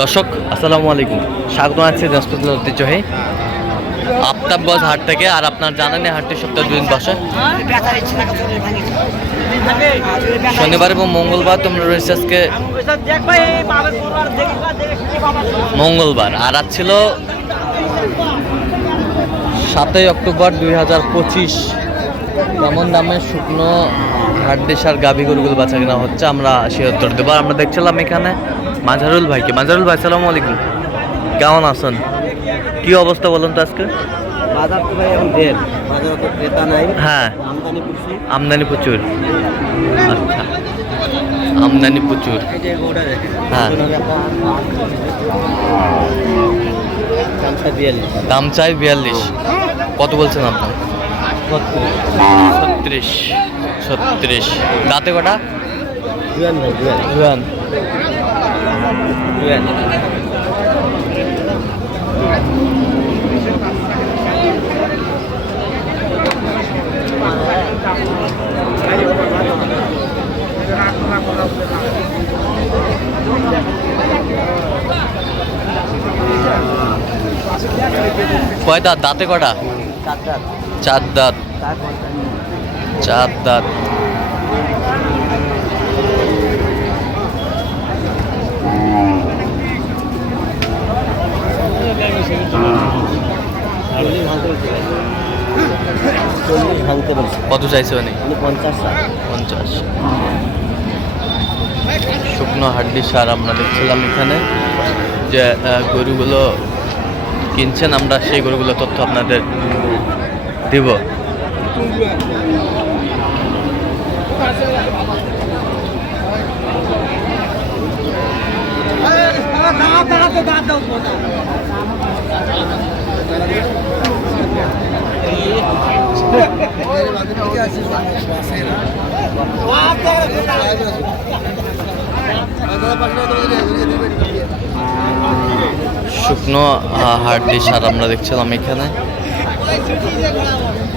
দর্শক, আসসালামু আলাইকুম। স্বাগত আছে দিনাজপুর ঐতিহ্যহী আফতাবগঞ্জ হাট থেকে, আর আপনার জানেন হাটটি সপ্তাহে দুদিন বসে। শনিবার এবং মঙ্গলবার তোমরা রয়েছে আজকে মঙ্গলবার, আর আজ ছিল সাতই অক্টোবর দুই হাজার পঁচিশ। কেমন দামে শুকনো হাড্ডিসার গাভী গরুগুলো বাঁচা কেনা হচ্ছে আমরা সে উত্তর দেবো। আর আমরা দেখছিলাম এখানে মাঝারুল ভাইকে। মাঝারুল ভাই সালামু আলাইকুম। কেমন আছেন? কি অবস্থা বলুন তো আজকে? বাজার তো ভাই এখন বাজার তো ক্রেতা নাই। হ্যাঁ। আমদানি করছি আমদানি প্রচুর। আচ্ছা। আমদানি প্রচুর। হ্যাঁ। দাম চাই বিয়াল্লিশ। কত বলছেন আপনার ছত্রিশ। ছত্রিশ। দাঁতে কটা? কয় দাঁত? দাঁতে কটা? চার চার চার দাঁত। পঞ্চান্ন দাঁত। কত চাইছে পঞ্চাশ পঞ্চাশ। শুকনো হাড্ডি সার আমরা দেখছিলাম এখানে। যে গরুগুলো কিনছেন, আমরা সেই গরুগুলো তথ্য আপনাদের দিব। শুকনো হাড্ডি সার আমরা দেখছিলাম এখানে।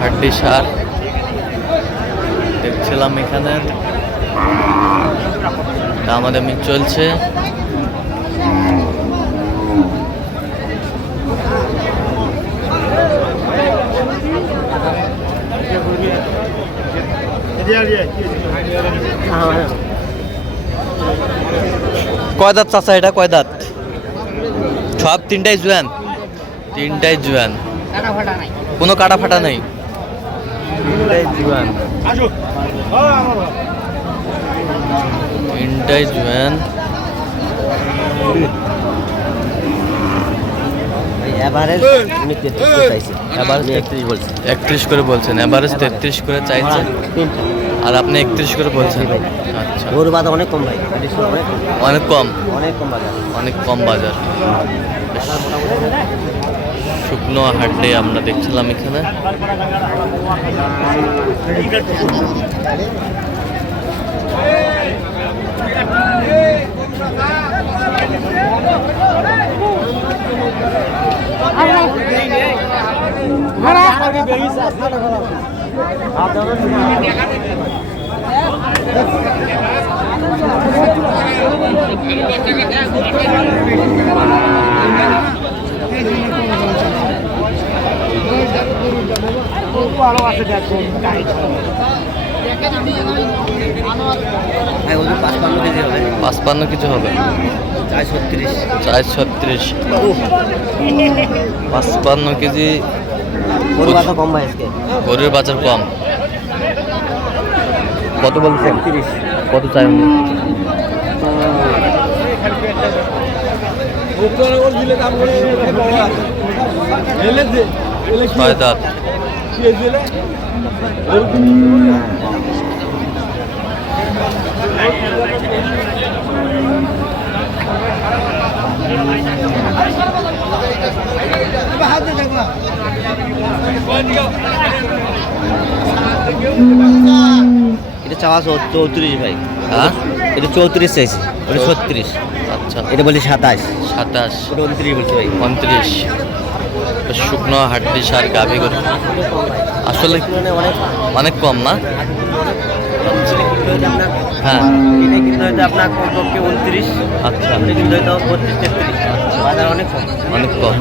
হাড্ডি সার দেখছিলাম এখানে। দামাদামি চলছে। কয় দাঁত চাচা এটা? কয় দাঁত? সব তিনটাই জুয়ান? তিনটাই জুয়ান। কোনো কাটা ফাটা নেই। তিনটাই জুয়ান। তিনটাই জুয়ান একত্রিশ বলছি। একত্রিশ করে বলছেন এভারেজ তেত্রিশ করে চাইছেন আর আপনি একত্রিশ করে বলছেন? আচ্ছা। গরু বাজার অনেক কম ভাই অনেক কম। অনেক কম? বাজার। অনেক কম বাজার। শুকনো হাটে আমরা দেখছিলাম এখানে। ভাই কেজি হবে পাঁচপান্ন কিছু হবে। চার ছত্রিশ। পাঁচপান্ন কেজি। কম গরুর বাজার কম। কত বলছেন? কত চাই ছয় দাঁত। এটা চাওয়া চৌত্রিশ ভাই। হ্যাঁ? এটা চৌত্রিশ চাইছি ওটা ছত্রিশ। আচ্ছা। এটা বলি সাতাশ। সাতাশ। ওটা উনত্রিশ বলছি ভাই। উনত্রিশ। শুকনো হাড্ডি সার গাভি গরু। আসলে অনেক অনেক কম না? হ্যাঁ। এটা কিন্তু হয়তো আপনার কমপক্ষে উনত্রিশ। আচ্ছা। এটা কিন্তু হয়তো বত্রিশ তেত্রিশ। বাজার অনেক কম। অনেক কম।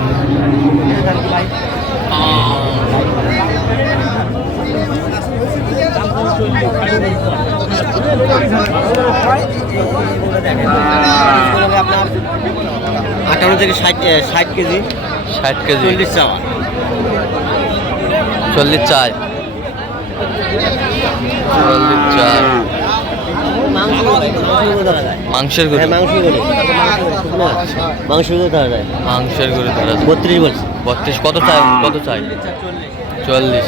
আপনার আঠারো থেকে ষাট ষাট কেজি। ষাট কেজি। চল্লিশ চাওয়া। চল্লিশ চাই। চল্লিশ চাই। ধরা মাংসের গরু হ্যাঁ ধরা যায় মাংসের গরু ধরা যায়। বত্রিশ বলছি। বত্রিশ কত চাই? কত চাই? চল্লিশ।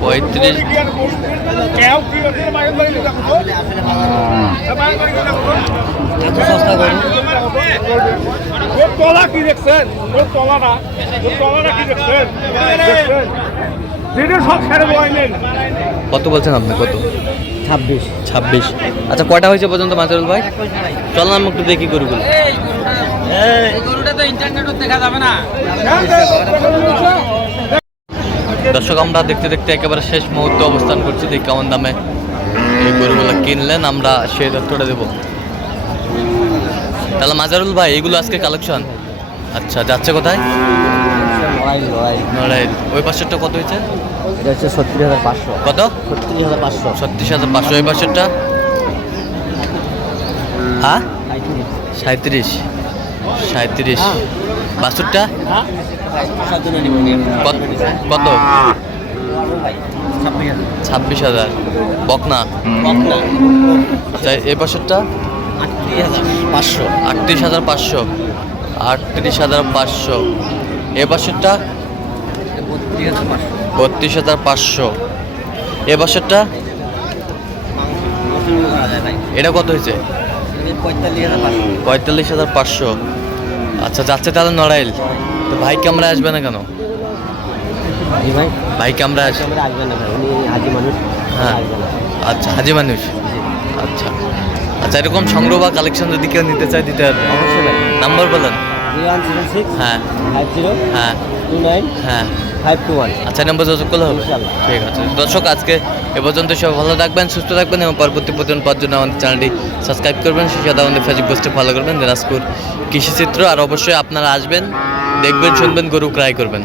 করে তলা কি দেখছেন ওর তলাটা কি দেখছেন ছেড়ে দেওয়াইলেন কত বলছেন আপনি কত ছাব্বিশ ছাব্বিশ আচ্ছা কয়টা হয়েছে পর্যন্ত মাজারুল ভাই চল আমি একটু দেখি গরুগুলো দর্শক আমরা দেখতে দেখতে একেবারে শেষ মুহূর্তে অবস্থান করছি। দেখি কেমন দামে এই গরুগুলো কিনলেন আমরা সেই তথ্যটা দেবো। তাহলে মাজারুল ভাই এগুলো আজকে কালেকশন? আচ্ছা যাচ্ছে কোথায়? নড়াইল। ওই পাশেরটা কত হয়েছে? এটা হচ্ছে ছত্রিশ হাজার পাঁচশো। কত? ছত্রিশ হাজার পাঁচশো। ছত্রিশ হাজার পাঁচশো। ওই পাশেরটা? হ্যাঁ? সাঁত্রিশ সাঁত্রিশ বাসুরটা কত? কত? ছাব্বিশ হাজার। বকনা? আচ্ছা এই বছরটা পাঁচশো। আটত্রিশ হাজার পাঁচশো। আটত্রিশ হাজার পাঁচশো। এ বছরটা বত্রিশ হাজার পাঁচশো। এ বছরটা এটা কত হয়েছে? পঁয়তাল্লিশ হাজার পাঁচশো। পঁয়তাল্লিশ হাজার পাঁচশো আচ্ছা যাচ্ছে তাহলে নড়াইল। তো ভাই ক্যামেরা আসবে না কেন? জি ভাই? ভাই আসবে আমরা আসবেন না ভাই উনি হাজি মানুষ হ্যাঁ। আচ্ছা হাজি মানুষ? আচ্ছা। আচ্ছা এরকম সংগ্রহ বা কালেকশন যদি কেউ নিতে চায় দিতে পারবে। অবশ্যই ভাই। নাম্বার বলেন। জিরো ওয়ান সেভেন সিক্স হ্যাঁ। ফাইভ জিরো হ্যাঁ। টু নাইন হ্যাঁ। Five two one. আচ্ছা নাম্বার যোগাযোগ করলে হবে? ঠিক আছে। দর্শক আজকে এ পর্যন্ত সব ভালো থাকবেন সুস্থ থাকবেন এবং পরবর্তী প্রতিদিন পাওয়ার জন্য আমাদের চ্যানেলটি সাবস্ক্রাইব করবেন। সেই সাথে আমাদের ফেসবুক পোস্টে ফলো করবেন। দিনাজপুর কৃষিচিত্র। আর অবশ্যই আপনারা আসবেন দেখবেন শুনবেন গরু ক্রাই করবেন।